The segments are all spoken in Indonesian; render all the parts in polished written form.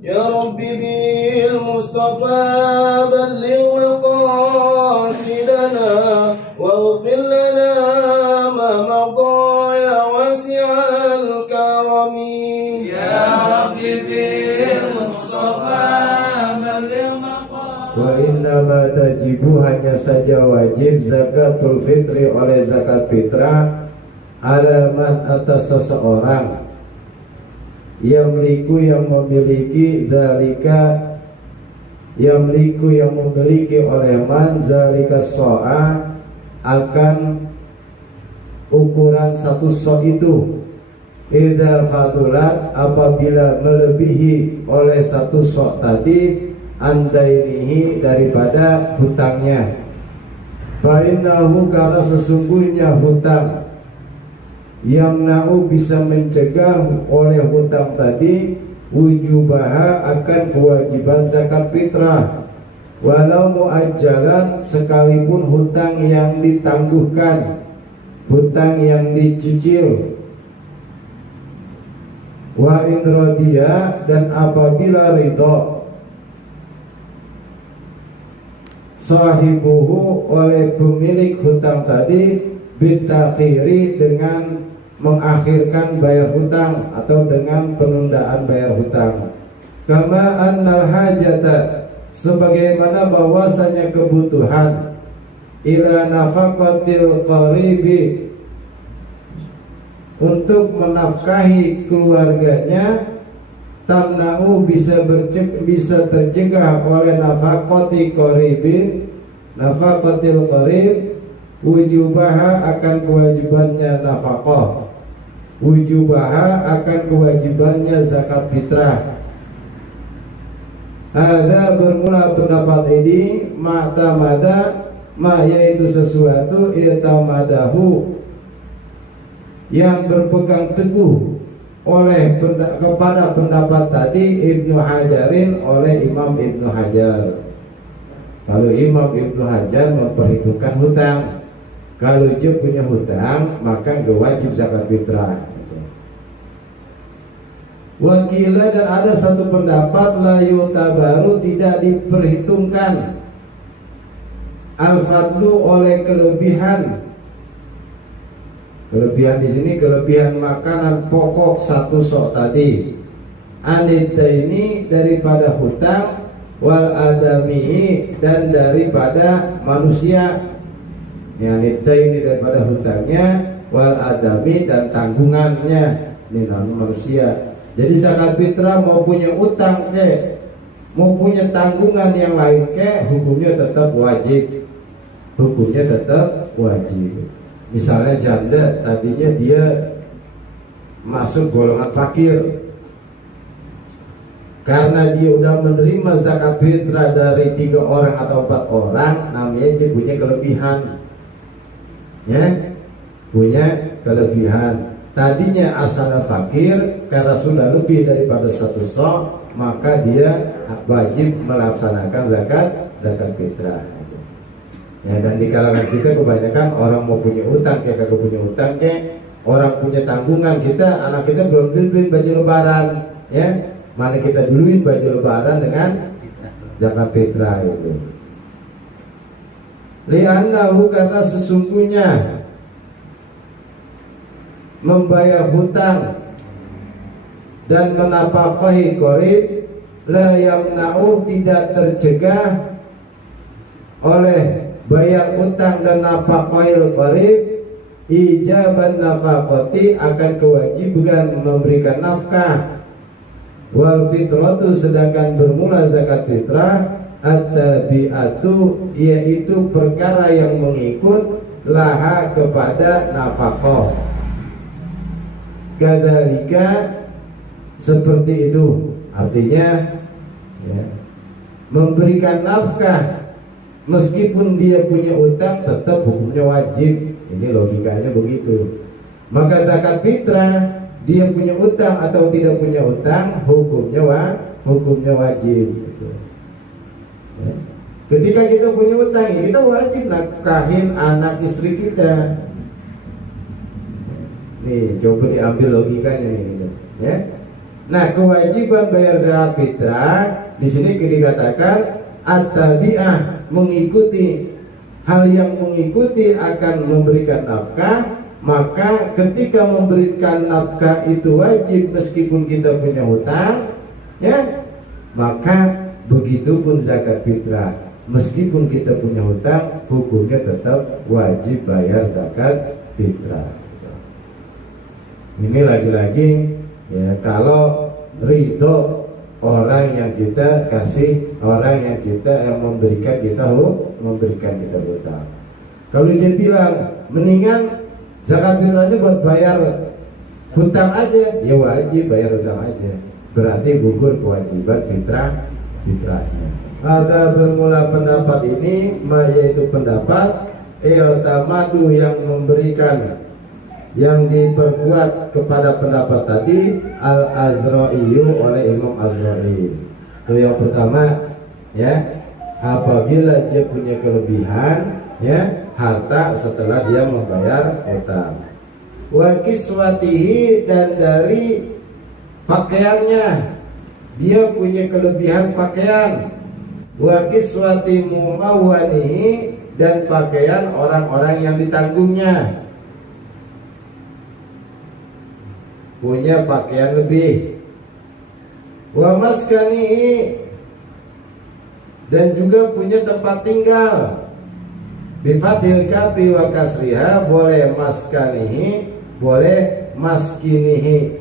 يا رب بالمصطفى بلغ مقاصدنا واغفر لنا ما مضى يا واسع الكرم يا رب بالمصطفى بلغ مقاصدنا. Wa innama tajibu, hanya saja wajib zakatul fitri oleh zakat fitrah alaman atas seseorang yang memiliki zalika, yang memiliki oleh man zalika so'a, akan ukuran satu so' itu idza fadulat, apabila melebihi oleh satu so' tadi andainihi, daripada hutangnya. Fa innahu, karena sesungguhnya hutang yamna'u, bisa mencegah oleh hutang tadi wujubaha, akan kewajiban zakat fitrah, walau muajjalan, sekalipun hutang yang ditangguhkan, hutang yang dicicil. Wa in radiya, dan apabila ridho sahibuhu, oleh pemilik hutang tadi, bitakhiri, dengan mengakhirkan bayar hutang atau dengan penundaan bayar hutang. Kama annal hajata, sebagaimana bahwasanya kebutuhan, ila nafaqatil qaribi, untuk menafkahi keluarganya, tamna'u, bisa tercegah oleh nafaqati qaribin, nafaqatil qarib, wujubaha, akan kewajibannya nafaqah, wujubaha, akan kewajibannya zakat fitrah. Ada bermula pendapat ini ma'tamada, ma, yaitu sesuatu i'tamadahu, yang berpegang teguh kepada pendapat tadi Ibnu Hajarin, oleh Imam Ibnu Hajar. Kalau Imam Ibnu Hajar memperhitungkan hutang, kalau dia punya hutang maka gak wajib zakat fitrah. Wakilah, dan ada satu pendapat la yutabaru, tidak diperhitungkan al-fadlu, oleh kelebihan. Kelebihan di sini kelebihan makanan pokok satu sok tadi, anita ini daripada hutang, wal adamihi, dan daripada manusia. Ya, anita ini daripada hutangnya, wal adami, dan tanggungannya, ini namanya manusia. Jadi zakat fitrah mau punya utang mau punya tanggungan yang lain hukumnya tetap wajib. Hukumnya tetap wajib. Misalnya janda, tadinya dia masuk golongan fakir, karena dia udah menerima zakat fitrah dari 3 orang atau 4 orang, namanya dia punya kelebihan, ya, punya kelebihan. Tadinya asalnya fakir, karena sudah lebih daripada satu sok, maka dia wajib melaksanakan zakat fitrah. Ya, dan di kalangan kita kebanyakan orang mau punya utang kagak punya utang orang punya tanggungan, anak kita belum dibeliin baju lebaran, ya, mana kita duluin baju lebaran dengan zakat fitrah itu. Li'annahu, karena sesungguhnya membayar hutang dan menafkahi qarib, la yamna'u, tidak tercegah oleh bayar utang dan nafaqail qarib, ijaban nafaqati, akan kewajiban memberikan nafkah, wal fitratu, sedangkan bermula zakat fitrah, at-tabi'atu, yaitu perkara yang mengikut, laha, kepada nafaqah. Kadzalika, seperti itu, artinya ya, memberikan nafkah meskipun dia punya utang tetap hukumnya wajib. Ini logikanya begitu. Maka zakat fitrah, dia punya utang atau tidak punya utang, hukumnya wajib gitu. Ya. Ketika kita punya utang, ya kita wajib nafkahin anak istri kita. Nih, coba diambil logikanya nih, gitu. Ya. Nah, kewajiban bayar zakat fitrah di sini dikatakan at-tabi'ah, mengikuti, hal yang mengikuti akan memberikan nafkah. Maka ketika memberikan nafkah itu wajib meskipun kita punya hutang, ya, maka begitupun zakat fitrah, meskipun kita punya hutang, hukumnya tetap wajib bayar zakat fitrah. Ini lagi-lagi ya, kalau ridho orang yang kita kasih, orang yang kita yang memberikan kita hutang. Kalau dia bilang mendingan zakat fitrahnya buat bayar hutang aja, ya wajib bayar hutang aja. Berarti gugur kewajiban fitrahnya. Ada bermula pendapat ini, yaitu pendapat i'tamadu yang memberikan, yang diperkuat kepada pendapat tadi al-Azra'iyu oleh Imam Azra'i. Itu yang pertama, ya, apabila dia punya kelebihan, ya, harta setelah dia membayar hutang. Wa kiswatihi, dan dari pakaiannya, dia punya kelebihan pakaian. Wa kiswati mumawanihi, dan pakaian orang-orang yang ditanggungnya, punya pakaian lebih. Wa maskanihi, dan juga punya tempat tinggal. Bifathil kafi wa kasriha, boleh maskanihi, boleh maskinihi.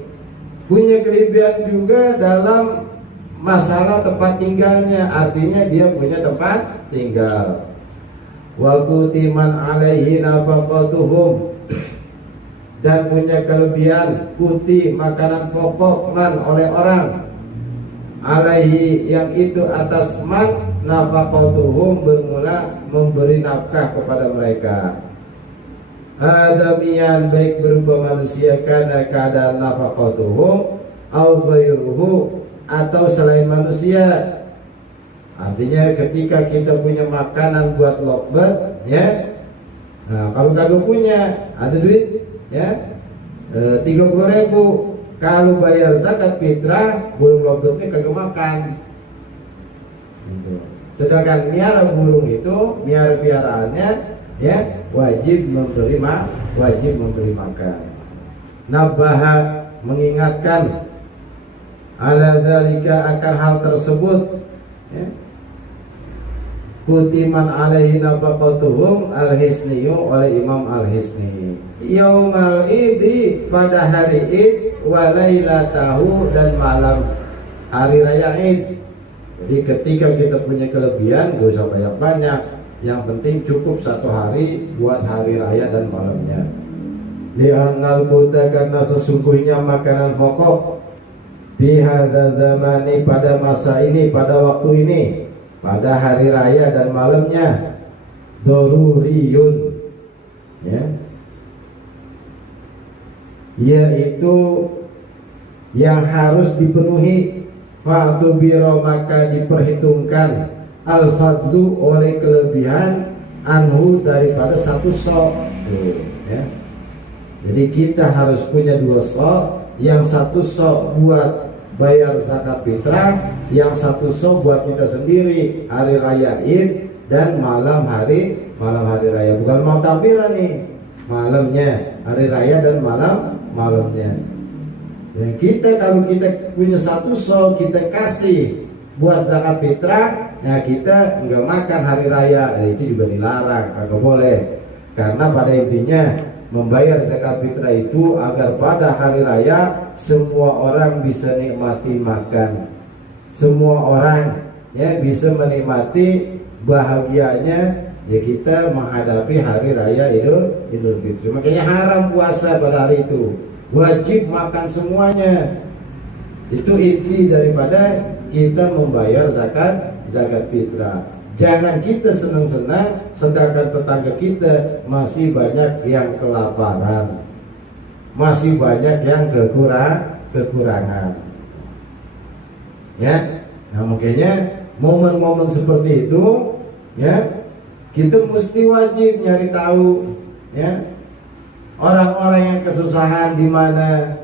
Punya kelebihan juga dalam masalah tempat tinggalnya, artinya dia punya tempat tinggal. Wa kutiman alaihi nafaqatuhum, dan punya kelebihan kuti, makanan pokok, man, oleh orang, alaihi, yang itu atas man, nafaqatuhum, bermula memberi nafkah kepada mereka. Adamian, baik berupa manusia, karena keadaan nafaqatuhum au ghairuhu, atau selain manusia. Artinya ketika kita punya makanan buat lokbat, ya, nah kalau kagak punya, ada duit, ya, 30.000, kalau bayar zakat fitrah, burung lokbatnya kagak makan gitu. Sedangkan miara burung itu, miara piaraannya, ya, wajib memberi makan. Nabaha, mengingatkan, ala dzalika, akan hal tersebut, ya. Kutiman alaihi nafaqatuhum al-Hisniyu, oleh Imam al-Hisni. Yaumal idi, pada hari id, wa lailatahu, dan malam hari raya id. Jadi ketika kita punya kelebihan, gak usah banyak-banyak, yang penting cukup satu hari buat hari raya dan malamnya. Li'annal buta, karena sesungguhnya makanan pokok, bihadza zamani, pada masa ini, pada waktu ini, pada hari raya dan malamnya, doruriyun, ya, yaitu yang harus dipenuhi. Fa'tubiro, maka diperhitungkan, al-fadlu, oleh kelebihan, anhu, daripada satu sok, ya. Jadi kita harus punya 2 sok, yang satu sok buat bayar zakat fitrah, yang satu sok buat kita sendiri hari raya id dan malam hari raya. Bukan mau tampilan nih, malamnya hari raya dan malamnya. Dan kita, kalau kita punya satu sok, kita kasih buat zakat fitrah, nah kita nggak makan hari raya, itu juga dilarang, kagak boleh. Karena pada intinya membayar zakat fitrah itu agar pada hari raya semua orang bisa nikmati makan, semua orang, ya, bisa menikmati bahagianya, ya, kita menghadapi hari raya Idul Fitri. Makanya haram puasa pada hari itu, wajib makan semuanya. Itu inti daripada kita membayar zakat fitrah. Jangan kita senang-senang sedangkan tetangga kita masih banyak yang kelaparan, masih banyak yang kekurangan, ya. Nah, makanya momen-momen seperti itu, ya, kita mesti wajib nyari tahu, ya, orang-orang yang kesusahan di mana,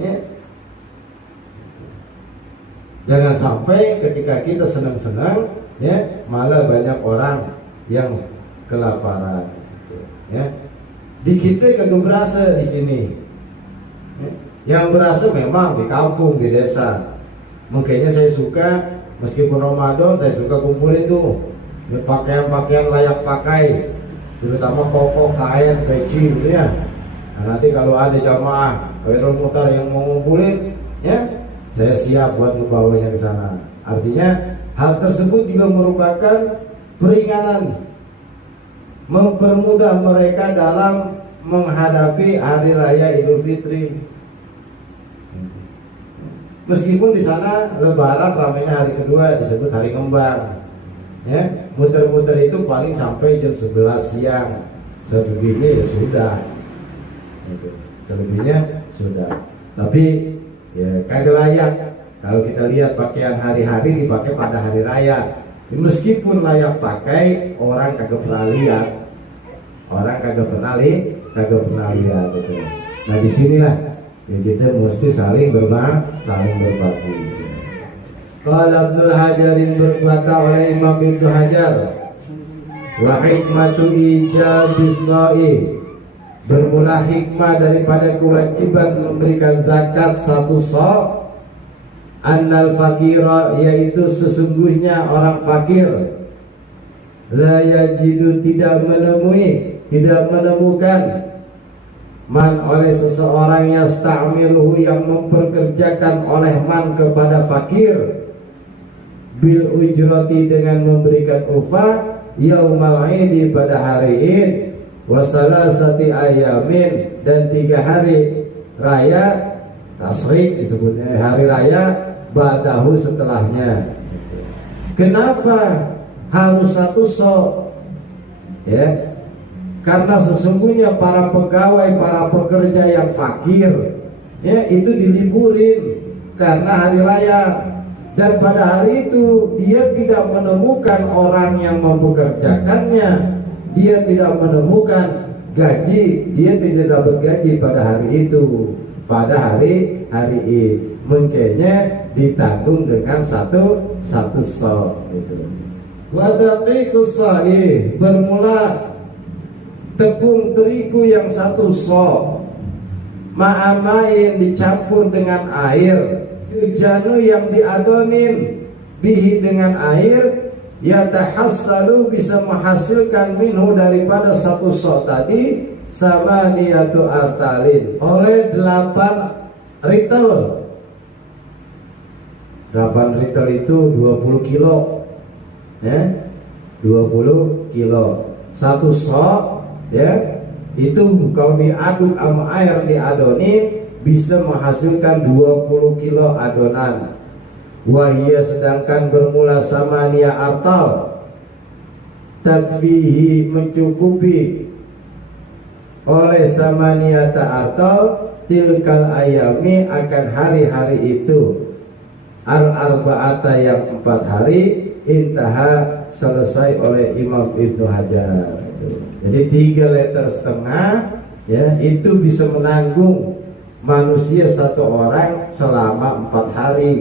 ya. Jangan sampai ketika kita senang-senang, ya, malah banyak orang yang kelaparan. Ya, di kita kagak berasa di sini. Ya. Yang berasa memang di kampung, di desa. Makanya saya suka, meskipun Ramadan, saya suka kumpulin tuh pakaian-pakaian layak pakai, terutama koko, kain, peci, gitu ya. Nah, nanti kalau ada jamaah Khairul Mukhtar yang mau ngumpulin, ya, saya siap buat membawanya ke sana. Artinya hal tersebut juga merupakan peringanan, mempermudah mereka dalam menghadapi hari raya Idul Fitri. Meskipun di sana Lebaran ramainya hari kedua disebut hari kembang, ya, muter-muter itu paling sampai jam 11 siang, selebihnya ya sudah, gitu. Selebihnya sudah. Tapi ya kagak layak kalau kita lihat pakaian hari-hari dipakai pada hari raya. Meskipun layak pakai, orang kagak pernah lihat, kagak pernah lihat, gitu. Nah disinilah ya kita mesti saling berbagi. Qala Ibnu Hajarin, berkata oleh Imam Ibnu Hajar, wa hikmatu ijabis sha'i, bermula hikmah daripada kewajiban memberikan zakat satu sa', annal fakira, yaitu sesungguhnya orang fakir, la yajidu, tidak menemukan, man, oleh seseorang yang sta'miluhu, yang memperkerjakan oleh man kepada fakir, bil ujrati, dengan memberikan upah, yaumal idi, pada hari Id, wa salasati ayamin, dan 3 hari raya tasrik, disebutnya hari raya ba'dahu, setelahnya. Kenapa harus satu so? Ya, karena sesungguhnya para pegawai, para pekerja yang fakir, ya, itu diliburin karena hari raya, dan pada hari itu dia tidak menemukan orang yang mempekerjakannya, dia tidak menemukan gaji, dia tidak dapat gaji pada hari itu, pada hari Id. Makanya ditanggung dengan satu so, gitu. Wadaqiqus sha'i, bermula tepung terigu yang satu so, ma'amain, dicampur dengan air, janu yang diadonin, bihi, dengan air, yatahassalu, bisa menghasilkan minhu, daripada satu so tadi, sama niatu artalin, oleh 8 ritel. 8 ritel itu 20 kilo, ya, 20 kilo. Satu so, ya, itu kalau diaduk sama air, diadonin, bisa menghasilkan 20 kilo adonan. Wahia, sedangkan bermula samania artal, takfihi, mencukupi oleh samaniata artal, tilkal ayami, akan hari-hari itu, al-arba'ata, yang 4 hari, intaha, selesai oleh Imam Ibnu Hajar. Jadi 3,5 liter, ya, itu bisa menanggung manusia satu orang selama 4 hari.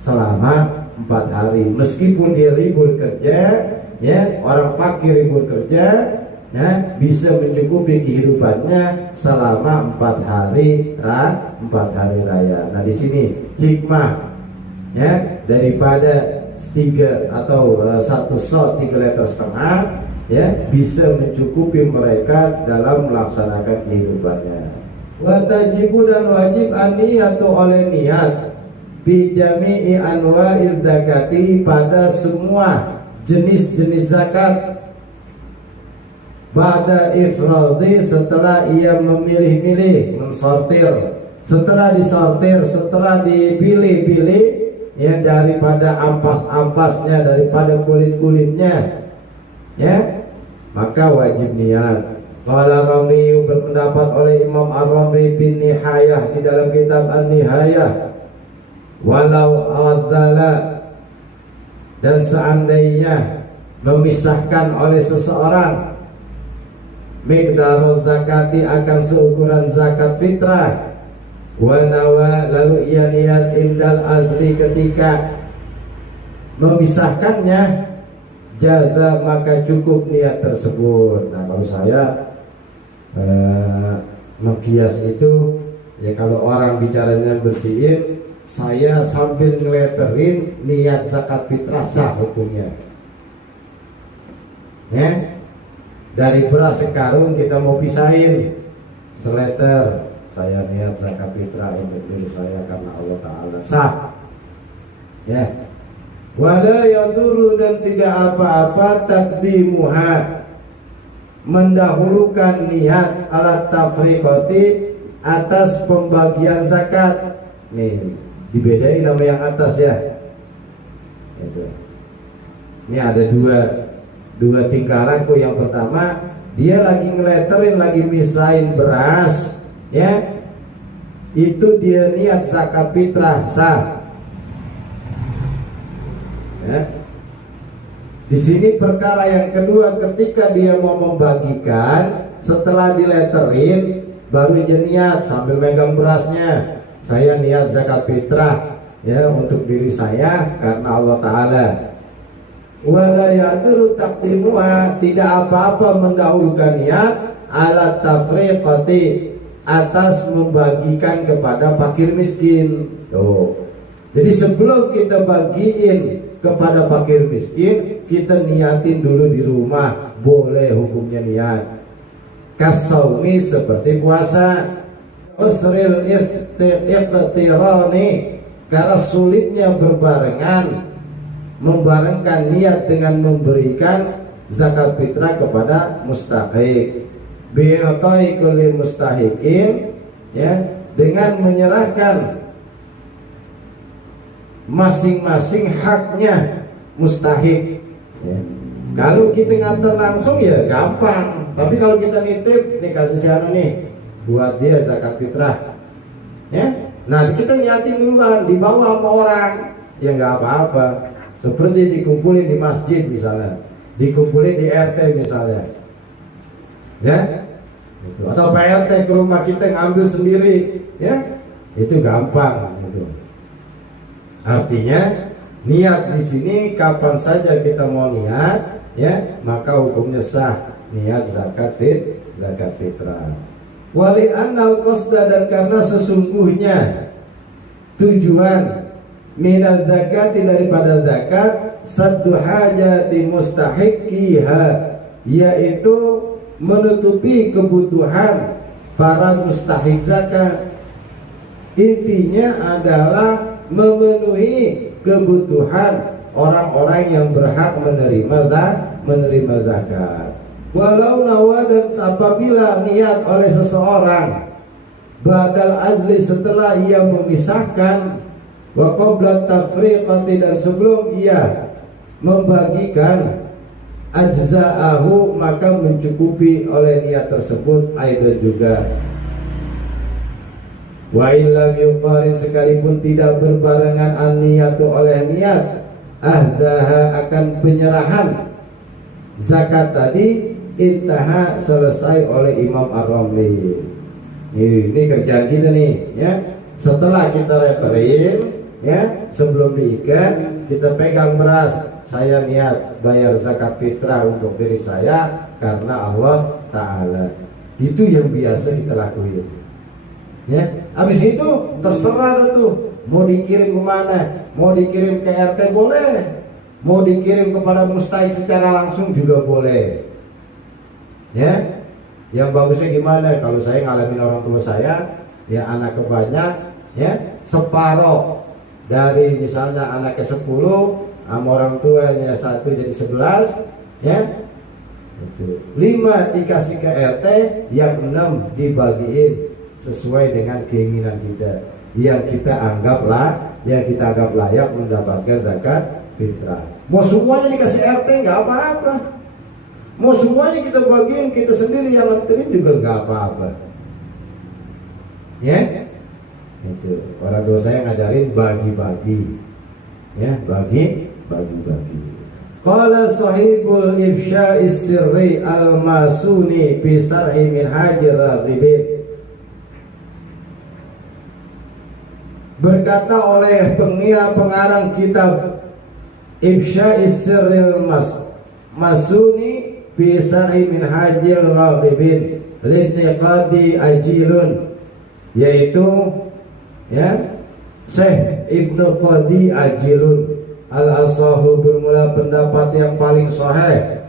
Selama 4 hari, meskipun dia libur kerja, ya, orang fakir libur kerja, ya, bisa mencukupi kehidupannya selama 4 hari raya. Nah di sini hikmah, ya, daripada 3 atau 1 so 3,5 liter, ya, bisa mencukupi mereka dalam melaksanakan kehidupannya. Watajibu, dan wajib aniyatu, oleh niat, bijami'i anwa'il zakati, pada semua jenis-jenis zakat, ba'da ifradhi, setelah ia memilih-milih, mensortir, setelah disortir, setelah dipilih-pilih, ya, daripada ampas-ampasnya, daripada kulit-kulitnya, ya, maka wajib niat. Qala Ramli, berpendapat oleh Imam Ar-Ramli bin Nihayah, di dalam kitab An-Nihayah, walau adzala, dan seandainya memisahkan oleh seseorang, miqdaru zakati, akan seukuran zakat fitrah, Wa nawa, lalu ia niat indal azli, ketika memisahkannya, jaza, maka cukup niat tersebut. Nah, kalau saya mengkias itu, ya kalau orang bicaranya bersihin, saya sambil ngeleterin niat zakat fitrah sah hukumnya. Ya, dari beras sekarung kita mau pisahin seleter, saya niat zakat fitrah untuk diri saya karena Allah Ta'ala, sah. Ya, wala yadurru, dan tidak apa-apa taqdimuha, mendahulukan niat alat tafriqati, atas pembagian zakat. Nih dibedain sama yang atas ya. Itu. Ini ada dua tingkaran kok. Yang pertama, dia lagi ngeleterin, lagi misahin beras, ya, itu dia niat zakat fitrah, sah. Ya. Di sini perkara yang kedua, ketika dia mau membagikan, setelah dileterin baru dia niat sambil megang berasnya, saya niat zakat fitrah ya untuk diri saya karena Allah Ta'ala. Wala yaduru taqdimuha, tidak apa-apa mendahulukan niat ala tafriqati, atas membagikan kepada fakir miskin. Tuh. Jadi sebelum kita bagiin kepada fakir miskin, kita niatin dulu di rumah, boleh hukumnya niat. Kasaumi, seperti puasa. Usril iqtirani, karena sulitnya berbarengan, membarengkan niat dengan memberikan zakat fitrah kepada mustahiq. Bi'atai kulli mustahiqin, ya, dengan menyerahkan masing-masing haknya mustahiq. Ya. Kalau kita nganter langsung ya gampang, tapi kalau kita nitip, nih kasih si anu nih, buat dia zakat fitrah, ya. Nah kita nyatin duluan, dibawa sama orang, ya nggak apa-apa. Seperti dikumpulin di masjid misalnya, dikumpulin di RT misalnya, ya. Itu. Atau PRT ke rumah kita ngambil sendiri, ya, itu gampang. Gitu. Artinya niat di sini kapan saja kita mau niat, ya, maka hukumnya sah niat zakat fitrah. Wali annal qasda, dan karena sesungguhnya tujuan minal zakati, daripada zakat, saddu hajati mustahiqiha, yaitu menutupi kebutuhan para mustahik zakat. Intinya adalah memenuhi kebutuhan orang-orang yang berhak menerima zakat. Walau nawa, dan apabila niat oleh seseorang badal azli, setelah ia memisahkan, wa qabla tafriqati, dan sebelum ia membagikan, ajza'ahu, maka mencukupi oleh niat tersebut aidan juga. Wa illam yuqarin, sekalipun tidak berbarengan an-niyatu oleh niat, ahdaha, akan penyerahan zakat tadi, intaha, selesai oleh Imam Ar-Ramli. Ini kerjaan kita nih, ya. Setelah kita referin, ya, sebelum diikat, kita pegang beras, saya niat bayar zakat fitrah untuk diri saya karena Allah Ta'ala. Itu yang biasa kita lakuin, ya. Habis itu terserah tuh, mau dikirim kemana, mau dikirim ke RT boleh, mau dikirim kepada mustahik secara langsung juga boleh. Ya, yang bagusnya gimana? Kalau saya ngalamin orang tua saya, ya anaknya banyak, ya, separoh dari misalnya anaknya 10, sama orang tuanya 1 jadi 11, ya, itu 5 dikasih ke RT, yang 6 dibagiin sesuai dengan keinginan kita, yang kita anggap layak mendapatkan zakat fitrah. Mau semuanya dikasih RT nggak apa-apa. Mau semuanya kita bagiin, kita sendiri yang nganterin juga nggak apa-apa, ya. Itu orang tua saya ngajarin bagi-bagi, ya, bagi. Qala sahibul ifsya'is sirri al-masuni fi sarhi min hajir raghibin. Berkata oleh pengarang kitab Ifsya'is Sirril Masuni fi Sarhi Minhajil Raghibin Litiqadi Ajilun, yaitu ya Syekh Ibnu Qadi Ajilun al-asahu, bermula pendapat yang paling sahih,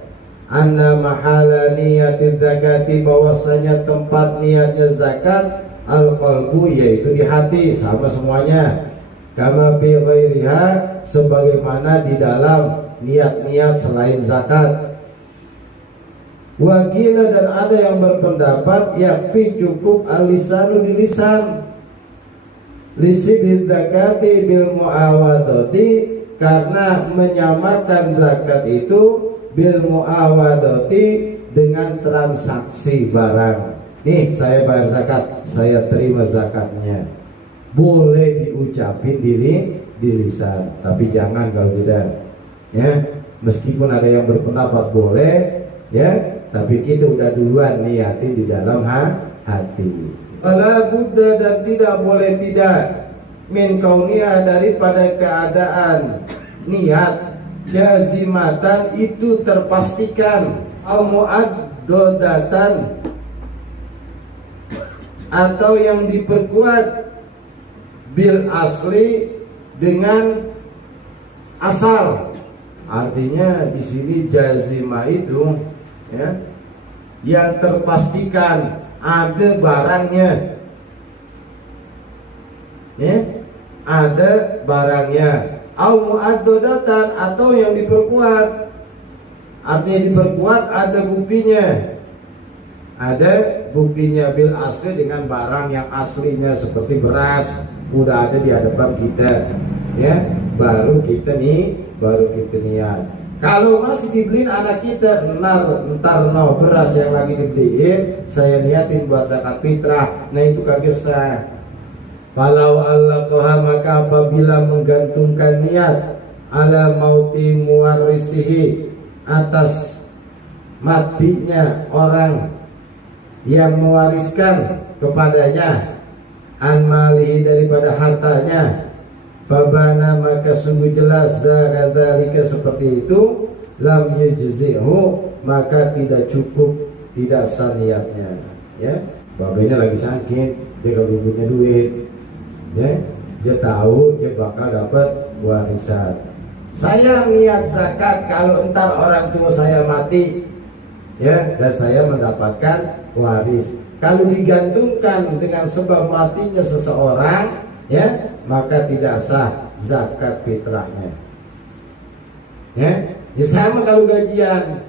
anna mahala niyati zakati, bahwasanya tempat niatnya zakat al-qalbu, yaitu di hati, sama semuanya. Kama fi ghairiha, sebagaimana di dalam niat-niat selain zakat. Wakila, dan ada yang berpendapat yakfi, cukup al-lisanu, di lisan, lisibid zakati bil muawadati, karena menyamakan zakat itu bil muawadati, dengan transaksi barang. Nih, saya bayar zakat, saya terima zakatnya. Boleh diucapin di lisan, tapi jangan kalau tidak, ya. Meskipun ada yang berpendapat boleh, ya, tapi kita udah duluan niatin di dalam hati. Wala buddha, dan tidak boleh tidak, min kauniha, daripada keadaan niat jazimatan itu terpastikan, au muaddodatan, atau yang diperkuat, bil asli, dengan asal. Artinya di sini jazima itu, ya, yang terpastikan ada barangnya, ya, ada barangnya. Au muaddodatan, atau yang diperkuat. Artinya diperkuat, ada buktinya. Ada buktinya bil asli, dengan barang yang aslinya, seperti beras udah ada di hadapan kita, ya, baru kita niat. Kalau masih dibeliin anak kita, ntar beras yang lagi dibeliin saya niatin buat zakat fitrah, nah itu kagak sah. Kalau Allah koha, maka apabila menggantungkan niat ala mauti muwarisihi, atas matinya orang yang mewariskan kepadanya, an malihi, daripada hartanya, babana, maka sungguh jelas zakadzalika, seperti itu, lam yujzihu, maka tidak cukup, tidak sah niatnya, ya. Babanya lagi sakit, dia kalau punya duit, ya, dia tahu dia bakal dapat warisan. Saya niat zakat kalau entar orang tua saya mati, ya, dan saya mendapatkan waris. Kalau digantungkan dengan sebab matinya seseorang, ya, maka tidak sah zakat fitrahnya. Ya, ya sama kalau gajian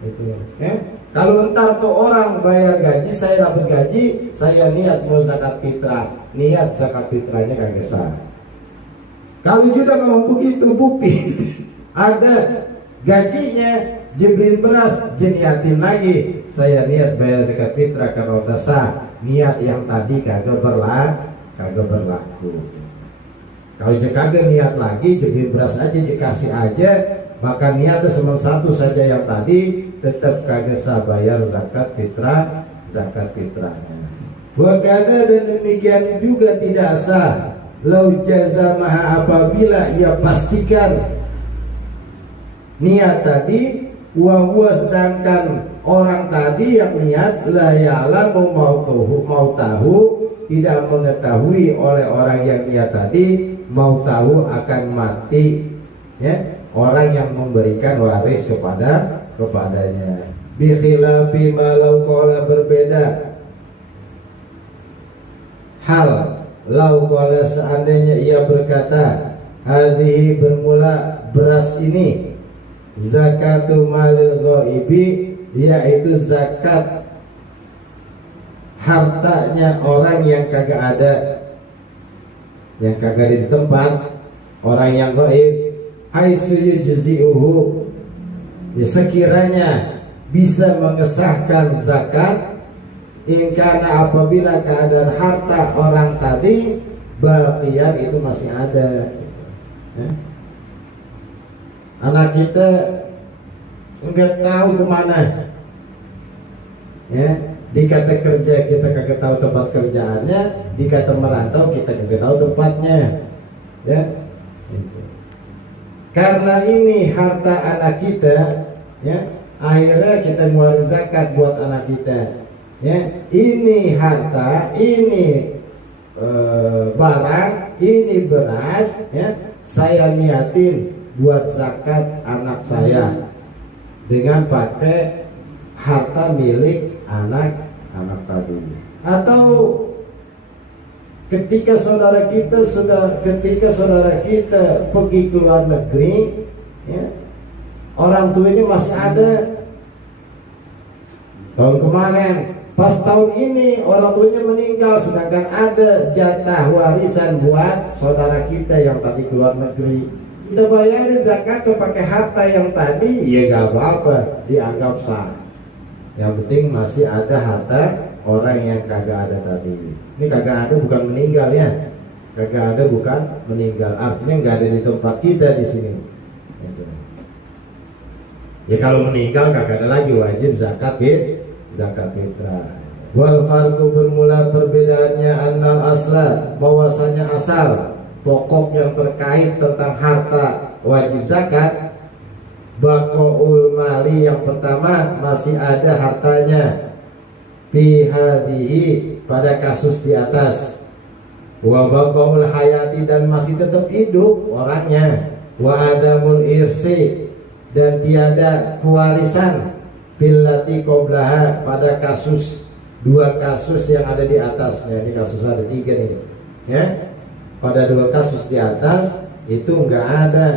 itu, ya. Kalau entar tuh orang bayar gaji, saya dapat gaji, saya niat mau zakat fitrah, niat zakat fitrahnya kagak sah. Kalau juga mau begitu, bukti ada gajinya, dibeliin beras, jeniatin lagi, saya niat bayar zakat fitrah, karena udah sah, niat yang tadi kagak berlaku. Kalau kagak niat lagi, jadi beras aja, dikasih aja, maka niatnya cuma satu saja yang tadi, tetap kagak sah bayar zakat fitrahnya. Wakada, dan demikian juga tidak sah lau jazamaha, apabila ia pastikan niat tadi, wa sedangkan orang tadi yang niat la ya'lamu, mau tahu, tidak mengetahui oleh orang yang niat tadi, mau tahu akan mati, ya, orang yang memberikan waris kepadanya. Bi khilafi ma law qala, berbeda hal lau qala, seandainya ia berkata, hadhihi, bermula beras ini, zakatu malil ghaibi, yaitu zakat hartanya orang yang kagak ada, yang kagak ada di tempat, orang yang gaib. Haitsu yujzi'uhu, ya, sekiranya bisa mengesahkan zakat, ingkana, apabila keadaan harta orang tadi baqiyan, itu masih ada, ya. Anak kita enggak tahu kemana, ya, Dikata kerja kita kagak tahu tempat kerjaannya, dikata merantau kita kagak tahu tempatnya, ya. Gitu. Karena ini harta anak kita, ya, akhirnya kita ngeluarin zakat buat anak kita, ya. Ini harta, ini barang, ini beras, ya. Saya niatin buat zakat anak saya dengan pakai harta milik anak tadi. Atau ketika saudara kita pergi ke luar negeri, ya, orang tuanya masih ada. Tahun kemarin, pas tahun ini orang tuanya meninggal, sedangkan ada jatah warisan buat saudara kita yang tadi ke luar negeri. Kita bayarin zakat pakai harta yang tadi, ya gak apa-apa, dianggap sah. Yang penting masih ada harta orang yang kagak ada tadi. Ini kagak ada bukan meninggal, ya. Kagak ada bukan meninggal, artinya nggak ada di tempat kita di sini. Gitu. Ya kalau meninggal kagak ada lagi wajib zakat fitrah. Wal farqu bermula perbedaannya annal asla, bahwasanya asal pokok yang terkait tentang harta wajib zakat. Baqaul mali, yang pertama masih ada hartanya, fi hadhihi, pada kasus di atas. Wa baqaul hayati, dan masih tetap hidup orangnya. Wa adamul irsi, dan tiada pewarisan, billati qoblaha, pada kasus, dua kasus yang ada di atasnya. Ini kasus ada 3 nih, ya. Pada 2 kasus di atas itu enggak ada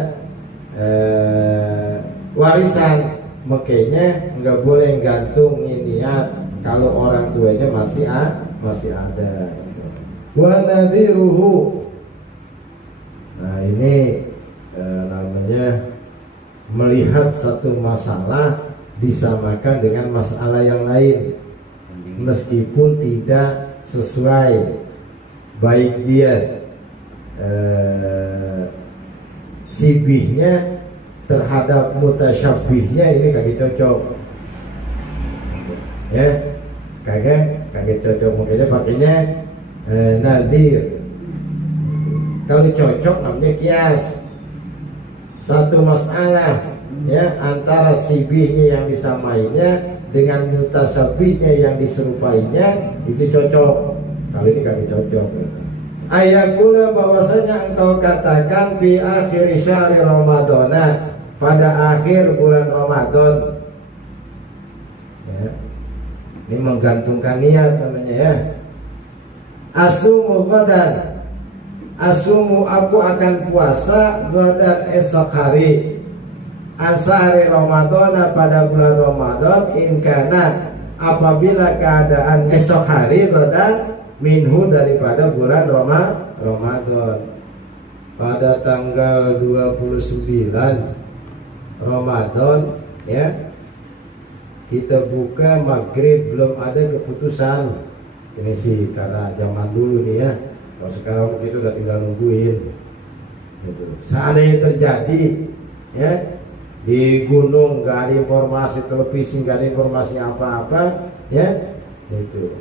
warisan, makanya nggak boleh gantung niat kalau orang tuanya masih ada. Wa nadhiruhu, nah ini namanya melihat satu masalah disamakan dengan masalah yang lain meskipun tidak sesuai, baik dia sibihnya terhadap mutasyabihnya, ini kagak cocok, ya, kagak cocok, makanya pakainya nadir. Kalau cocok namanya kias. Satu masalah, ya, antara sibihnya yang disamainya dengan mutasyabihnya yang diserupainya, itu cocok. Kalau ini kagak cocok. Ayakula, bahwasanya engkau katakan fi akhir syahri Ramadana, pada akhir bulan Ramadan, ya. Ini menggantungkan niat namanya, ya. Asumu ghadan, asumu, aku akan puasa, ghadan, esok hari, ansari Ramadana, pada bulan Ramadan, inkana, apabila keadaan esok hari, ghadan, minhu, daripada bulan Ramadan. Pada tanggal 29 Ramadan, ya, kita buka maghrib, belum ada keputusan. Ini sih karena zaman dulu nih, ya. Kalau sekarang kita udah tinggal nungguin gitu. Seandainya terjadi, ya, di gunung nggak ada informasi televisi, nggak ada informasi apa-apa, ya, itu.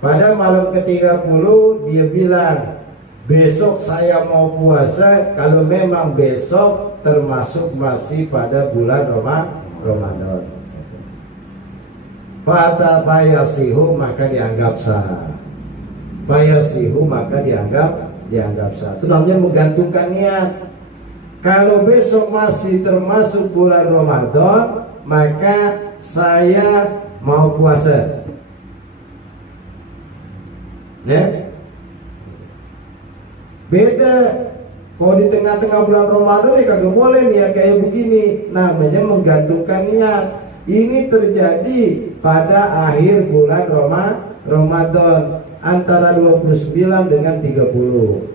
Pada malam ke-30 dia bilang, besok saya mau puasa, kalau memang besok termasuk masih pada bulan Ramadan. Fata payasihu, maka dianggap sah. Payasihu, maka dianggap sah. Itu namanya menggantungkan niat. Kalau besok masih termasuk bulan Ramadan, maka saya mau puasa, ya. Beda kalau di tengah-tengah bulan Ramadan, ya kagak boleh niat kayak begini, namanya menggantungkan niat. Ini terjadi pada akhir bulan Ramadan, antara 29 dengan 30.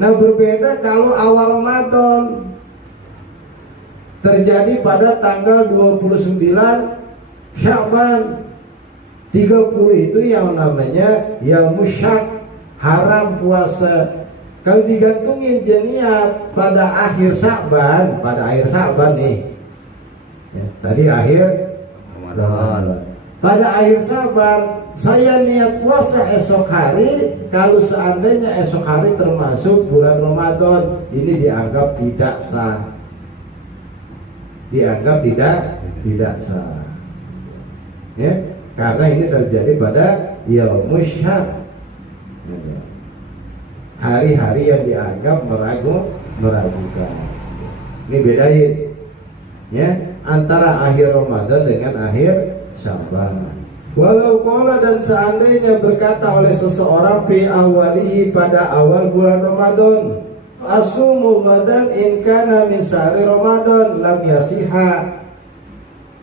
Nah, berbeda kalau awal Ramadan, terjadi pada tanggal 29 Sya'ban. 30 itu yang namanya yang musyak, haram puasa. Kalau digantungin niat pada akhir Sya'ban, nih, ya, tadi akhir Ramadan, pada akhir Syaban saya niat puasa esok hari. Kalau seandainya esok hari termasuk bulan Ramadan, ini dianggap tidak sah. Dianggap tidak sah. Ya, karena ini terjadi pada Yaumus Syak, hari-hari yang dianggap meragukan. Ini bedain ya antara akhir Ramadan dengan akhir Syaban. Walau qala, dan seandainya berkata oleh seseorang fi awalihi, pada awal bulan Ramadan, asumu ghadan in kana min sahri Ramadan lam yasiha.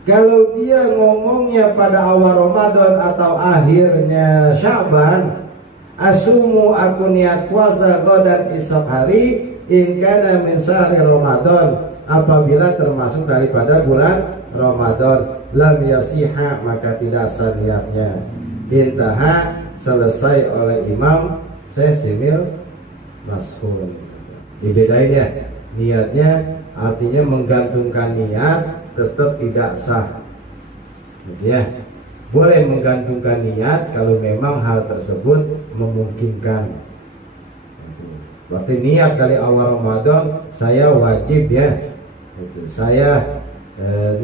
Kalau dia ngomongnya pada awal Ramadan atau akhirnya Syaban, asumu, aku niat puasa ghadan esok hari, in kana min sahri Ramadan, apabila termasuk daripada bulan Ramadan, lam yasiha, maka tidak sah niatnya. Intaha, selesai oleh Imam Sesimil Mashhur. Dibedain ya, niatnya artinya menggantungkan niat tetap tidak sah. Ya, boleh menggantungkan niat kalau memang hal tersebut memungkinkan. Berarti niat dari awal Ramadan saya wajib ya, saya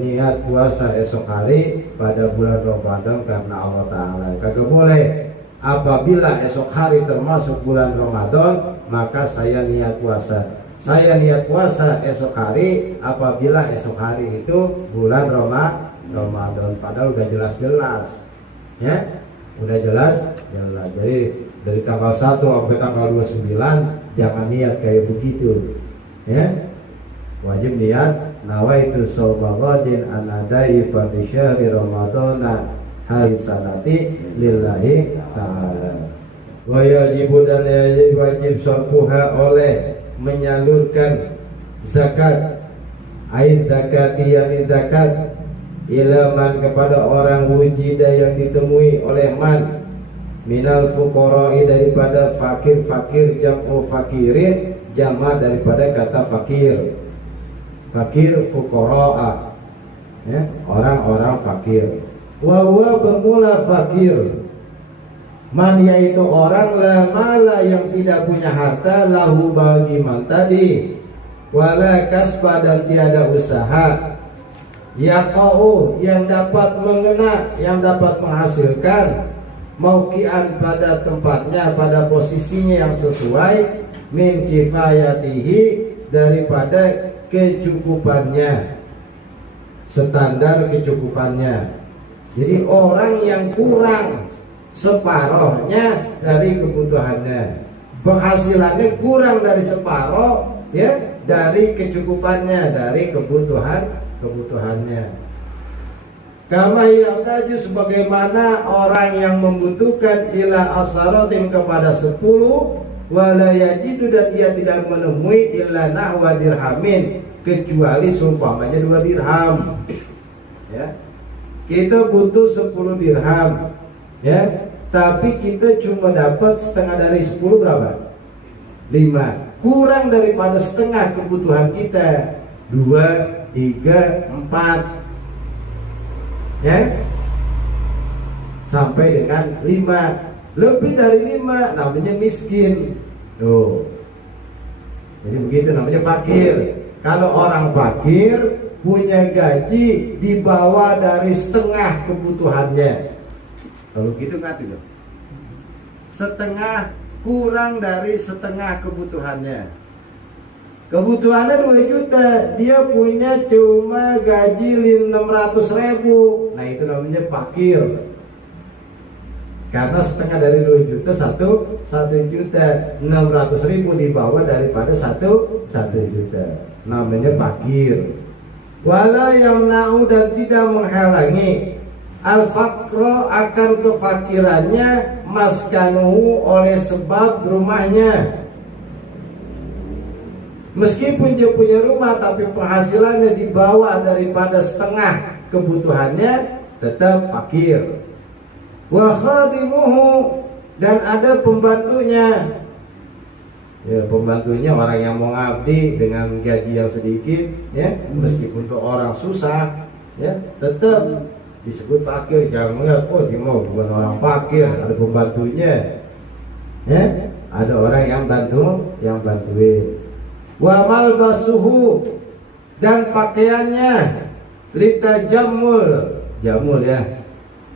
niat puasa esok hari pada bulan Ramadan karena Allah Ta'ala. Kagak boleh. Apabila esok hari termasuk bulan Ramadan, maka saya niat puasa. Saya niat puasa esok hari apabila esok hari itu bulan Ramadan. Padahal udah jelas-jelas ya, udah jelas. Jadi dari tanggal 1 sampai tanggal 29 jangan niat kayak begitu ya. Wajib niat nawaitu shauma ghadin an adai fi syahri ramadhana hasanati lillahi ta'ala. Wa yajibu, dan wajib sarfuha, oleh menyalurkan zakat, ait zakati, yakni zakat, ilaman, kepada orang wujida yang ditemui oleh man, minal fuqara'i, daripada fakir-fakir, jam'u fakirin, jama' daripada kata fakir. Fakir fuqara'a ya, orang-orang fakir. Wa huwa, bermula fakir, man, yaitu orang la mala, yang tidak punya harta, lahu, bagi man tadi, wala kasba, dan tiada usaha, yaqa'u, yang dapat mengena, yang dapat menghasilkan, mauqian, pada tempatnya, pada posisinya yang sesuai, min kifayatihi, daripada kecukupannya, standar kecukupannya. Jadi orang yang kurang separohnya dari kebutuhannya, penghasilannya kurang dari separoh ya dari kecukupannya, dari kebutuhannya. Kama yahtaju, sebagaimana orang yang membutuhkan ila asaratin, kepada 10, wala yajidu, dan ia tidak menemui illa nahwa dirhamin, kecuali seumpamanya 2 dirham ya. Kita butuh 10 dirham ya, tapi kita cuma dapat setengah dari 10, berapa? 5, kurang daripada setengah kebutuhan kita, 2, 3, 4 ya, sampai dengan 5. Lebih dari 5 namanya miskin. Tuh. Jadi begitu namanya fakir. Kalau orang fakir punya gaji di bawah dari setengah kebutuhannya. Kalau gitu ngerti loh. Setengah, kurang dari setengah kebutuhannya. Kebutuhannya 2 juta, dia punya cuma gaji 600.000. Nah itu namanya fakir. Karena setengah dari 2 juta 1 juta, 600.000 di bawah daripada 1 juta, namanya fakir. Wala yamna'u, dan tidak menghalangi al-faqra, akan kefakirannya, maskanuhu, oleh sebab rumahnya. Meskipun dia punya rumah tapi penghasilannya di bawah daripada setengah kebutuhannya, tetap fakir. Wa khadimuhu, dan ada pembantunya. Ya, pembantunya orang yang mau ngabdi dengan gaji yang sedikit ya, meskipun untuk orang susah ya, tetap disebut fakir. Jangan melihat, oh dia mau bukan orang fakir, ada pembantunya, ya, ada orang yang bantuin. Wa malbasuhu, dan pakaiannya, litajamul, jamul ya,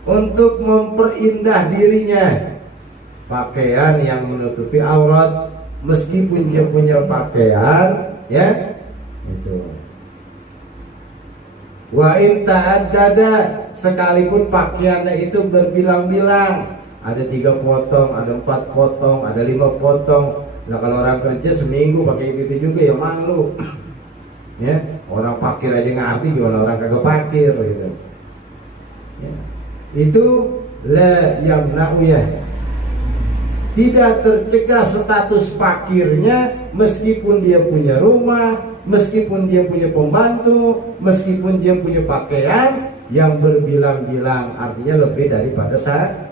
untuk memperindah dirinya, pakaian yang menutupi aurat, meskipun dia punya pakaian, ya, itu. Wa in ta'addada, sekalipun pakaiannya itu berbilang-bilang, ada 3 potong, ada 4 potong, ada 5 potong. Nah kalau orang kerja seminggu pakai itu juga ya malu, ya, orang pakir aja ngerti gimana orang kagak pakir gitu, ya. Itu la yamna'u, ya, tidak tercegah status fakirnya, meskipun dia punya rumah, meskipun dia punya pembantu, meskipun dia punya pakaian yang berbilang-bilang, artinya lebih daripada satu.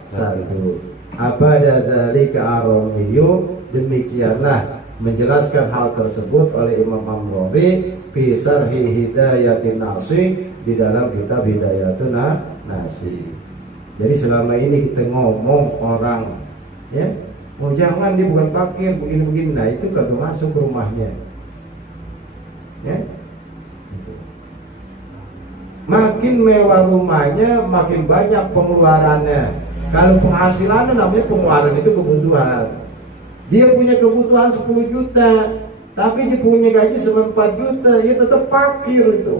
Apa dari kearoniyu, demikianlah menjelaskan hal tersebut oleh Imam Amrori fi Sarhi Hidayatin Nasi, di dalam kitab Hidayatun Nasi. Jadi selama ini kita ngomong orang, ya, oh jangan, dia bukan fakir begini-begini, nah itu kagak masuk ke rumahnya, ya. Makin mewah rumahnya, makin banyak pengeluarannya. Kalau penghasilannya, namanya pengeluaran itu kebutuhan. Dia punya kebutuhan 10 juta, tapi dia punya gaji 4 juta, ya tetap fakir itu.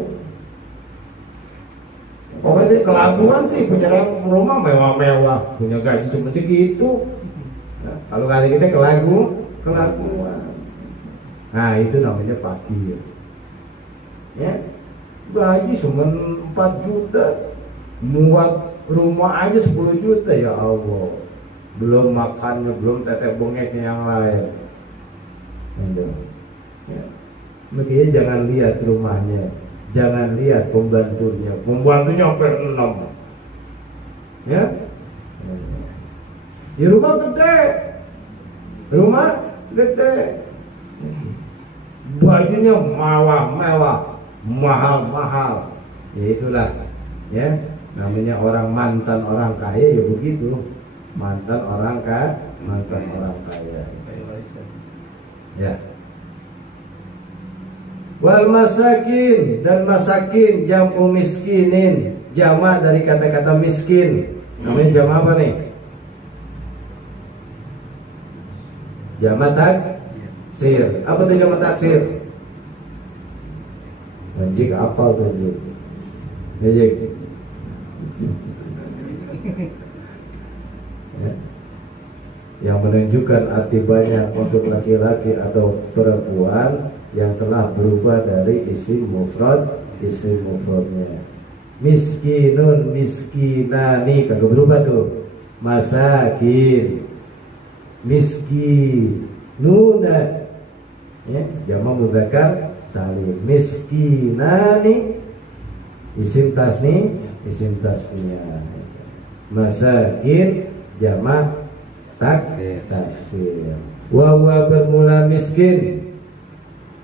Pokoknya dia kelabuan sih, punya rumah mewah-mewah, punya gaji cuma segitu. Nah, kalau kali kita kelabuan. Nah itu namanya fakir, ya. Gaji cuma 4 juta, muat rumah aja 10 juta, ya Allah. Belum makannya, belum tetek bengeknya yang lain. Ya. Makanya jangan lihat rumahnya, jangan lihat pembantunya sampai 6, ya. Di rumah gede, bajunya mewah, mahal, ya itulah, ya, namanya orang mantan orang kaya, ya begitu, mantan orang kaya, ya. Wal masakin, dan masakin jam'u miskinin, jamak dari kata-kata miskin. Namanya jamak apa nih? Jamak taksir. Apa itu jamak taksir? Anjing apa tuh anjing? Ya. Yang menunjukkan arti banyak untuk laki-laki atau perempuan yang telah berubah dari isim mufradnya. Miskinun, miskinani, kagak berubah tuh. Masakin, miskinuna, ya, jamak mudzakkar salim. Miskinani, isim tasniyah. Masakin, jamak taksir. Wa huwa bermula miskin,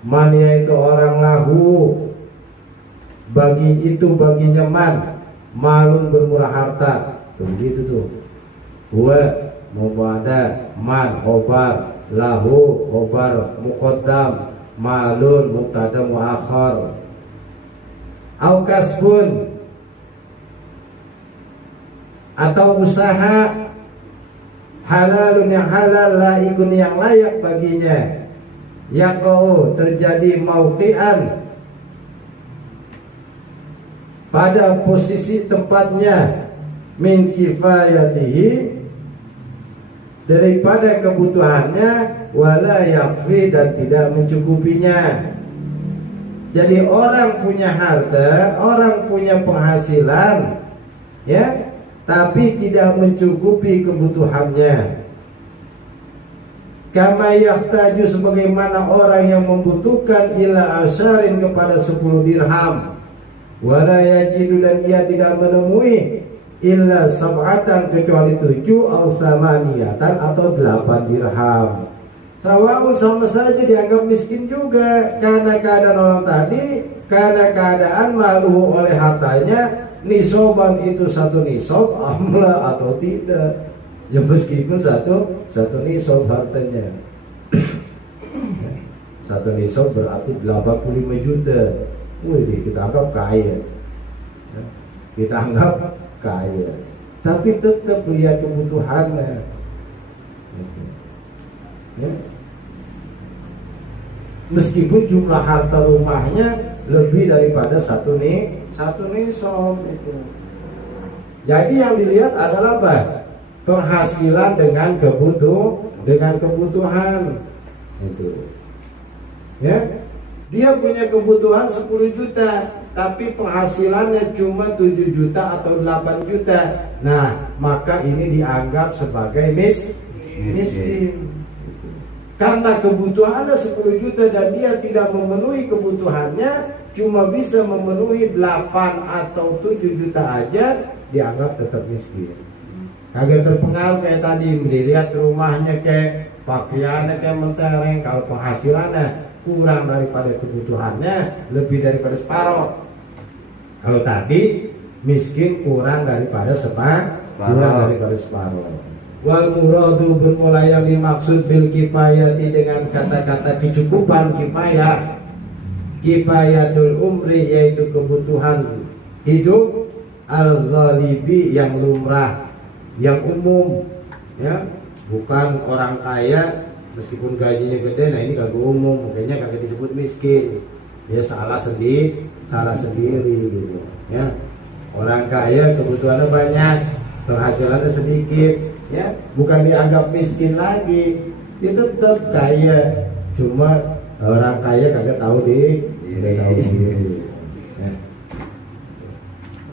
man yaitu orang lahu, baginya man, malun bermurah harta. Tuh begitu tuh. Huwa mubtada, man khobar, lahu khobar muqaddam, malun mubtada muakhar. Au kasbun, atau usaha, halalun yang halal, laikun yang layak baginya, yaqau terjadi mauqian pada posisi tempatnya, min kifayatihi daripada kebutuhannya, wala yakfi dan tidak mencukupinya. Jadi orang punya harta, orang punya penghasilan, ya, tapi tidak mencukupi kebutuhannya. Kama yahtaju, sebagaimana orang yang membutuhkan ila asyarin kepada 10 dirham, wala yajidu dan ia tidak menemui illa sab'atan kecuali 7 atau 8 atau 8 dirham. Sawa'un, sama saja dianggap miskin juga, karena keadaan orang tadi, karena keadaan malu oleh hartanya, nisoban itu satu nisob amla atau tidak. Ya meskipun satu nisob hartanya. Satu nisob berarti 85 juta. Wih, kita anggap kaya. Kita anggap kaya. Tapi tetap lihat kebutuhannya. Ya. Meskipun jumlah harta rumahnya lebih daripada satu nisob itu. Jadi yang dilihat adalah apa? Penghasilan dengan kebutuhan itu. Ya, dia punya kebutuhan 10 juta, tapi penghasilannya cuma 7 juta atau 8 juta. Nah, maka ini dianggap sebagai miskin. Karena kebutuhannya 10 juta dan dia tidak memenuhi kebutuhannya, cuma bisa memenuhi 8 atau 7 juta aja, dianggap tetap miskin. Kagak terpengaruh kayak tadi, dilihat rumahnya kayak pakaiannya kayak mentereng, kalau penghasilannya kurang daripada kebutuhannya, lebih daripada separuh. Kalau tadi miskin kurang daripada separuh. Wal muradu bermula yang dimaksud bil kifayati dengan kata-kata kecukupan kifayah. Kifayatul umri yaitu kebutuhan hidup, al-ghalibi yang lumrah, yang umum, ya, bukan orang kaya meskipun gajinya gede. Nah ini kagak umum, makanya kagak disebut miskin. Ya salah sendiri gitu. Ya, orang kaya kebutuhannya banyak, penghasilannya sedikit, ya bukan dianggap miskin lagi, dia tetap kaya. Cuma orang kaya kagak tahu diri. Ya.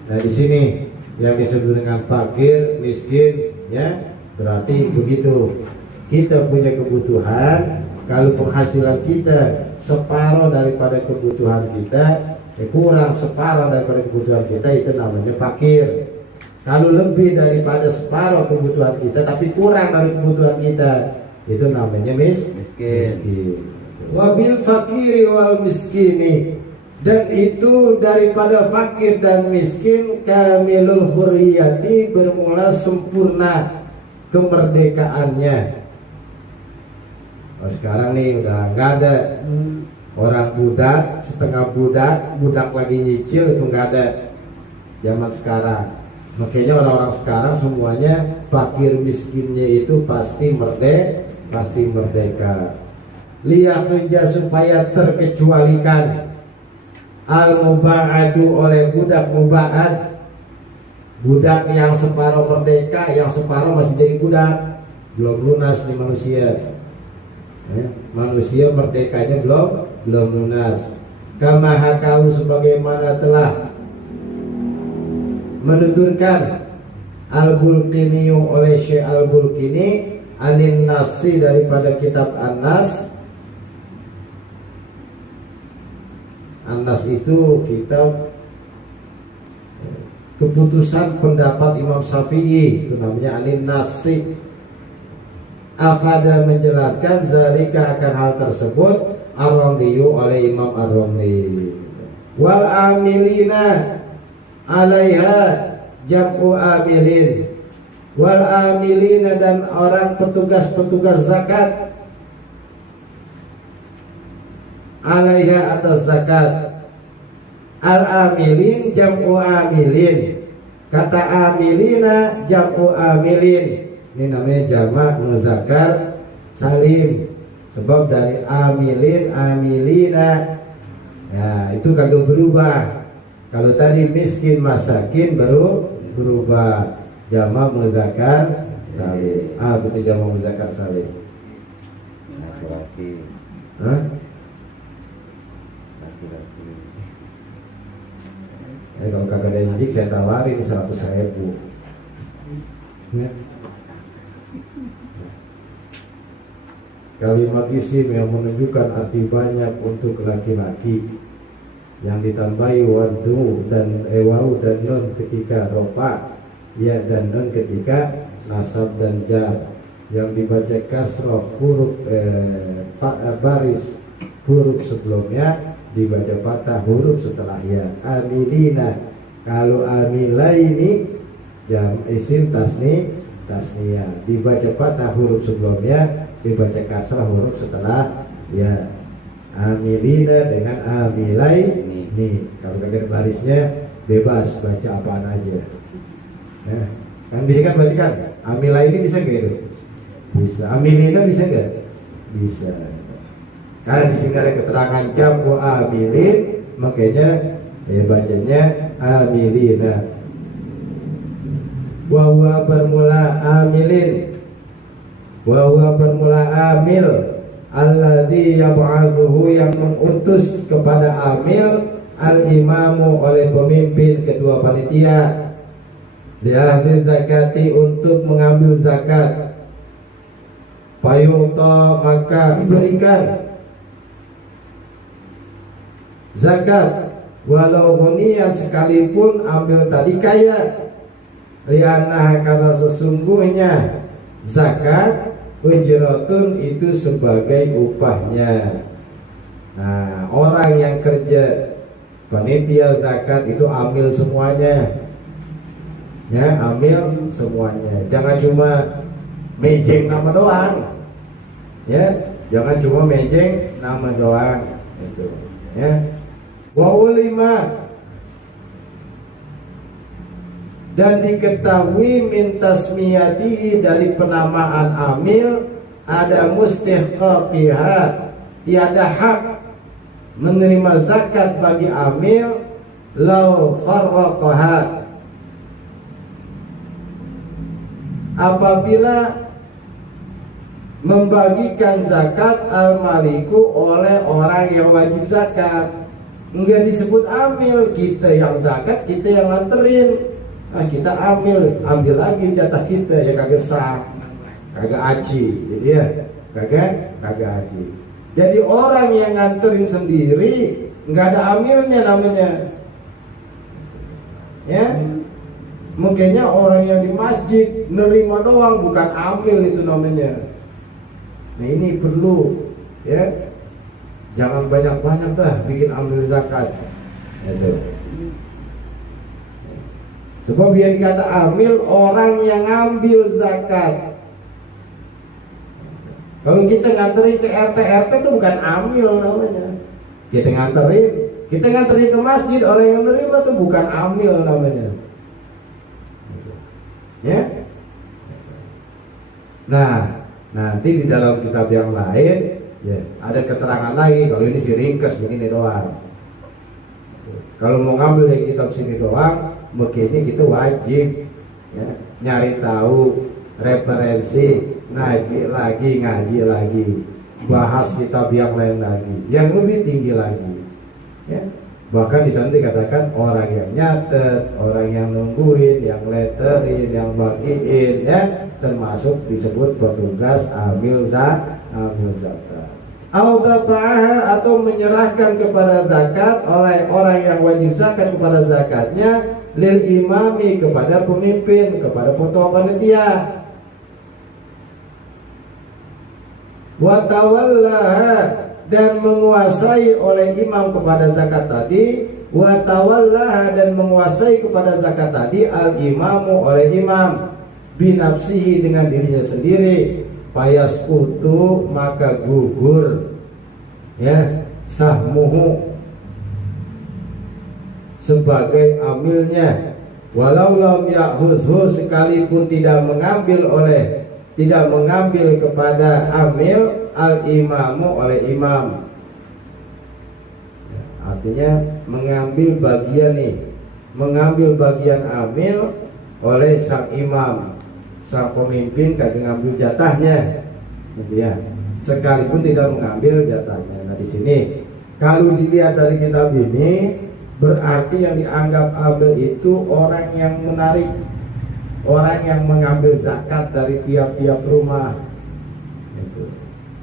Nah di sini yang disebut dengan fakir, miskin, ya berarti begitu. Kita punya kebutuhan, kalau penghasilan kita separuh daripada kebutuhan kita, kurang separuh daripada kebutuhan kita, itu namanya fakir. Kalau lebih daripada separuh kebutuhan kita tapi kurang dari kebutuhan kita, itu namanya miskin. Wabil fakiri wal miskini, dan itu daripada fakir dan miskin, kamilul hurriyati, bermula sempurna kemerdekaannya. Oh, sekarang nih udah nggak ada orang budak, setengah budak lagi nyicil, itu nggak ada zaman sekarang. Makanya orang-orang sekarang semuanya fakir miskinnya itu pasti merdeka. Liyakhrija, supaya terkecualikan al-muba'adu oleh budak muba'ad, budak yang separuh merdeka, yang separuh masih jadi budak, belum lunas nih manusia. Manusia merdekanya belum lunas. Kama hakalu, sebagaimana telah menuturkan Al-Bulqini oleh Syekh Al-Bulqini anin nasi, daripada kitab An-Nas. An-Nas itu kitab keputusan pendapat Imam Syafi'i, itu namanya anin nasi. Afada, menjelaskan zalika, akan hal tersebut, Ar-Ramliyu oleh Imam Ar-Ramli. Wal amilina alaiha jam'u amilin. Wal amilina, dan orang petugas zakat, alaiha, atas zakat. Al amilin jam'u amilin, kata amilina jam'u amilin. Ini namanya jamak muzakkar salim, sebab dari amilin, amilina. Nah itu kagak berubah. Kalau tadi miskin masakin baru berubah, jamak muzakkar salim. Betul, jamak muzakkar salim. Laki-laki. Laki-laki. Kalau kagak ada injik saya tawarin 100.000. Ya. Kalimat isim yang menunjukkan arti banyak untuk laki-laki, yang ditambahi wadu dan wau dan nun ketika rofa, ya dan nun ketika nasab dan jar, yang dibaca kasroh huruf baris huruf sebelumnya, dibaca patah huruf setelah ya. Amilina, Kalau amilaini jam isim tasniyah, dibaca fathah huruf sebelumnya, dibaca kasrah huruf setelah ya. Amilina dengan amilaini. Kalau kalian barisnya bebas baca apaan aja. Nah, kan bisa kan baca kan? Amilaini bisa gak itu? Bisa. Amilina bisa gak? Bisa. Karena di sini ada keterangan jam'u amilin, makanya ya bacanya amilina. Wa huwa bermula amilin. Wa huwa bermula amil alladzi yab'atsuhu, yang mengutus kepada amil al-imamu oleh pemimpin kedua panitia li ahli zakati, untuk mengambil zakat. Fayu'ta, maka diberikan zakat, walau ghaniyan, sekalipun ambil tadi kaya. Lianah, karena sesungguhnya zakat ujratun, itu sebagai upahnya. Nah, orang yang kerja panitia zakat itu ambil semuanya, ya, ambil semuanya. Jangan cuma mejeng nama doang, ya, jangan cuma mejeng nama doang, itu, ya. Wa ulima, dan diketahui min tasmiyatihi, dari penamaan amil, ada mustihqaqiha, tiada hak menerima zakat bagi amil, lau farraqaha, apabila membagikan zakat al-maliku oleh orang yang wajib zakat. Enggak disebut amil, kita yang zakat, kita yang nganterin. Kita ambil lagi jatah kita, ya kagak sah, kagak aji, gitu ya, kagak aji. Jadi orang yang nganterin sendiri nggak ada amilnya namanya, ya. Mungkinnya orang yang di masjid nerima doang, bukan amil itu namanya. Nah, ini perlu, ya, jangan banyak-banyak dah bikin ambil zakat, itu. Sebab yang dikata amil, orang yang ngambil zakat. Kalau kita nganterin ke RT itu bukan amil namanya. Kita nganterin ke masjid, orang yang menerima itu bukan amil namanya, ya. Nah, nanti di dalam kitab yang lain, ya, ada keterangan lagi. Kalau ini sih ringkas begini doang. Kalau mau ngambil dari kitab sini doang, makanya kita wajib, ya, nyari tahu referensi, ngaji lagi, bahas kitab yang lain lagi, yang lebih tinggi lagi, ya. Bahkan di sana dikatakan orang yang nyatet, orang yang nungguin, yang letterin, yang bagiin, ya, termasuk disebut petugas amil zakat. Atau menyerahkan kepada zakat oleh orang yang wajib zakat kepada zakatnya, lil imami, kepada pemimpin, kepada ketua panitia. Wa tawallaha, dan menguasai oleh imam kepada zakat tadi. Wa tawallaha, dan menguasai kepada zakat tadi al imamu, oleh imam, binafsihi, dengan dirinya sendiri. Payas utu, maka gugur, ya, sahmuhu, sebagai amilnya. Walau lam ya'khuzhu, sekalipun tidak mengambil kepada amil al imamu, oleh imam. Artinya mengambil bagian amil oleh sang imam, sang pemimpin, kagak ngambil jatahnya, gitu ya. Sekalipun tidak mengambil jatahnya. Nah, di sini kalau dilihat dari kitab ini, berarti yang dianggap amil itu orang yang menarik, orang yang mengambil zakat dari tiap-tiap rumah, itu,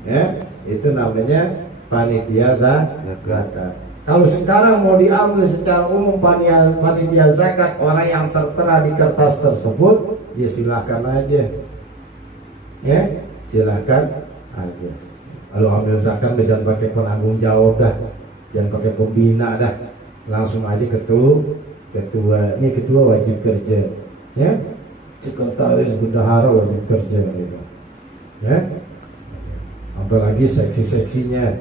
ya, itu namanya panitia zakat. Kalau sekarang mau diambil secara umum panitia zakat, orang yang tertera di kertas tersebut, ya silakan aja, ya, silakan aja. Kalau ambil zakat, jangan pakai penanggung jawab dah, jangan pakai pembina dah, langsung aja ketua wajib kerja, ya. Sekretaris bendahara wajib kerja, gitu. Ya. Apalagi seksi-seksinya,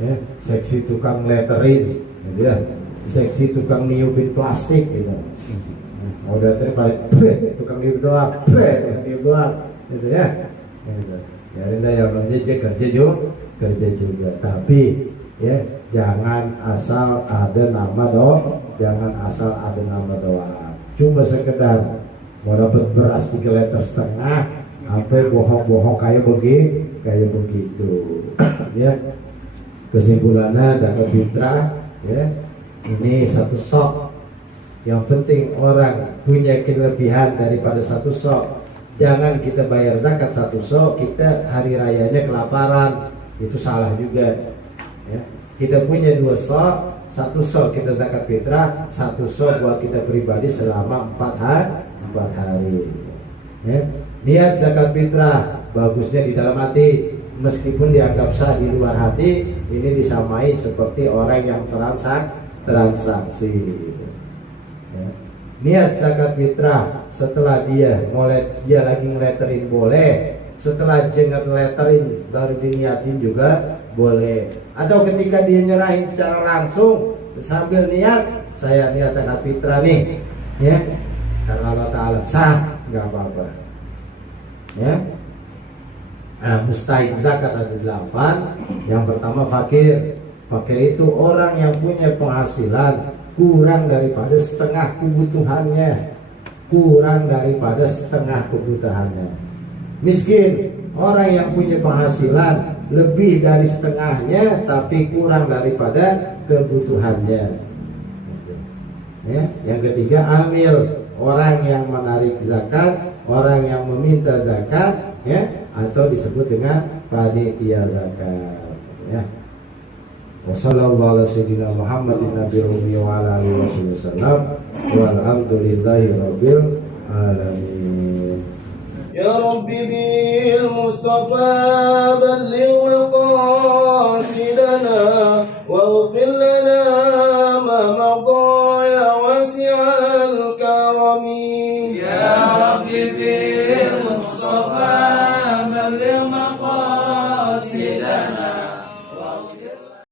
ya. Seksi tukang lettering, gitu ya. Seksi tukang niupin plastik, gitu. Mau datang tukang niup doang, gitu ya. Gitu. Ya, yang namanya kerja juga, tapi ya jangan asal ada nama doang, cuma sekedar mau dapat beras 3,5 liter sampai bohong kayak begitu. Ya, kesimpulannya zakat fitrah, ya, ini satu sok. Yang penting orang punya kelebihan daripada satu sok. Jangan kita bayar zakat satu sok, kita hari rayanya kelaparan, itu salah juga. Ya. Kita punya 2 sok, 1 sok kita zakat fitrah, 1 sok buat kita pribadi selama 4 hari. Ya. Niat zakat fitrah bagusnya di dalam hati, meskipun dianggap sah di luar hati, ini disamai seperti orang yang transaksi. Ya. Niat zakat fitrah setelah dia lagi ngeleterin boleh, setelah dia ngeleterin baru diniatin juga boleh, atau ketika dia nyerahin secara langsung sambil niat, saya niat zakat fitrah nih, ya, karena Allah Ta'ala, sah, nggak apa-apa. Ya. Mustahik zakat ada 8. Yang pertama fakir. Fakir itu orang yang punya penghasilan kurang daripada setengah kebutuhannya. Miskin, orang yang punya penghasilan lebih dari setengahnya tapi kurang daripada kebutuhannya. Ya. Yang ketiga amil, orang yang menarik zakat, orang yang meminta zakat, ya, atau disebut dengan panitia zakat. Ya. Wassallallahu ala sayyidina Muhammadin nabiyil ummi wa ala alihi wasallam walhamdulillahi rabbil alamin. Ya Rabbi bil Mustafa balligh maqasidana waghfir lana ma madha ya wasi'al karami. Ya Rabbi bil